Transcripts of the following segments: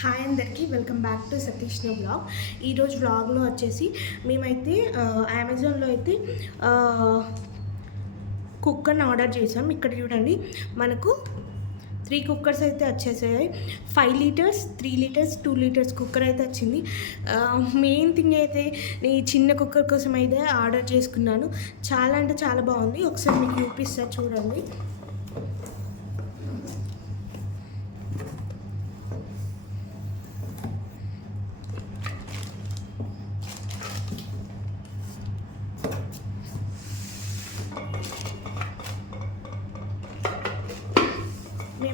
Hi అందరికీ welcome back to సతీష్ను blog ఈరోజు బ్లాగ్లో వచ్చేసి మేమైతే అమెజాన్లో అయితే కుక్కర్ని ఆర్డర్ చేసాం. ఇక్కడ చూడండి మనకు త్రీ కుక్కర్స్ అయితే వచ్చేసాయి. Five litres three litres two litres cooker అయితే వచ్చింది. మెయిన్ థింగ్ అయితే నేను ఈ చిన్న కుక్కర్ కోసం అయితే ఆర్డర్ చేసుకున్నాను. చాలా అంటే చాలా బాగుంది. ఒకసారి మీకు చూపిస్తా చూడండి.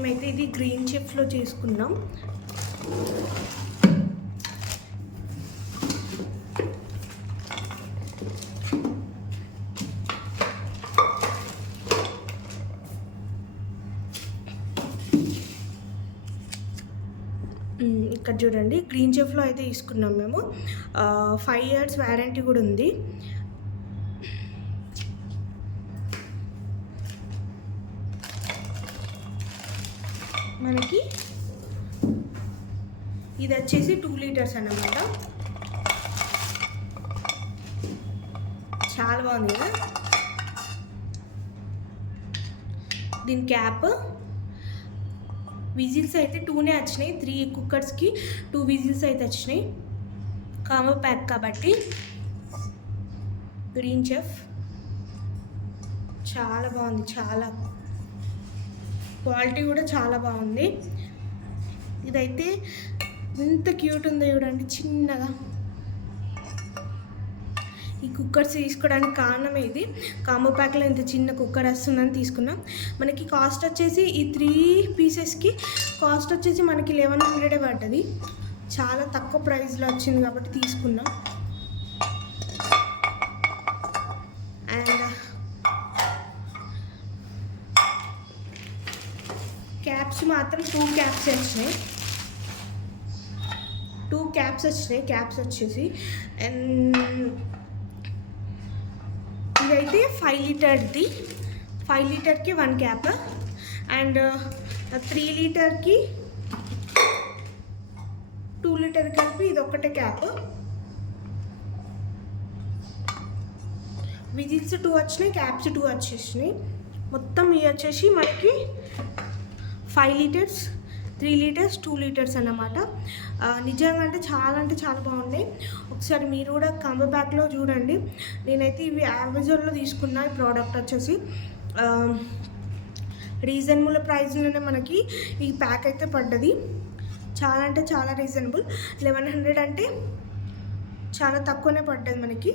మేమైతే ఇది గ్రీన్ చిప్స్లో చేసుకున్నాం. ఇక్కడ చూడండి గ్రీన్ చెఫ్లో అయితే తీసుకున్నాం మేము. ఫైవ్ ఇయర్స్ వ్యారంటీ కూడా ఉంది. మనకి ఇది వచ్చేసి టూ లీటర్స్ అన్నమాట. చాలా బాగుంది కదా? దీని క్యాప్ విజిల్స్ అయితే టూనే వచ్చినాయి. త్రీ కుక్కర్స్కి టూ విజిల్స్ అయితే వచ్చినాయి. కామో ప్యాక్ కాబట్టి గ్రీన్ చెఫ్. చాలా బాగుంది చాలా. క్వాలిటీ కూడా చాలా బాగుంది. ఇదైతే ఎంత క్యూట్ ఉందో చూడండి చిన్నగా. ఈ కుక్కర్స్ తీసుకోవడానికి కారణం ఇది కాంబో ప్యాక్లో ఇంత చిన్న కుక్కర్ వస్తుందని తీసుకున్నాం. మనకి కాస్ట్ వచ్చేసి ఈ త్రీ పీసెస్కి కాస్ట్ వచ్చేసి మనకి లెవెన్ హండ్రెడే పడ్డది. చాలా తక్కువ ప్రైస్లో వచ్చింది కాబట్టి తీసుకున్నాం. క్యాప్స్ మాత్రం టూ క్యాప్స్ వచ్చినాయి టూ క్యాప్స్ వచ్చినాయి క్యాప్స్ వచ్చేసి అండ్ ఇదైతే ఫైవ్ లీటర్ది ఫైవ్ లీటర్కి వన్ క్యాప్ అండ్ త్రీ లీటర్కి టూ లీటర్ కలిపి ఇది ఒక్కటే క్యాప్ విజిల్స్ టూ వచ్చినాయి క్యాప్స్ టూ వచ్చేసినాయి మొత్తం ఇవి వచ్చేసి మనకి five litres three litres two litres అన్నమాట. నిజంగా అంటే చాలా అంటే చాలా బాగున్నాయి. ఒకసారి మీరు కూడా కంబ బ్యాగ్లో చూడండి. నేనైతే ఇవి అమెజాన్లో తీసుకున్న ఈ ప్రోడక్ట్ వచ్చేసి రీజనబుల్ ప్రైస్లోనే మనకి ఈ ప్యాక్ అయితే పడ్డది. చాలా అంటే చాలా రీజనబుల్. లెవెన్ హండ్రెడ్ అంటే చాలా తక్కువనే పడ్డది మనకి.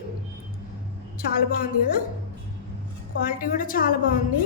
చాలా బాగుంది కదా? క్వాలిటీ కూడా చాలా బాగుంది.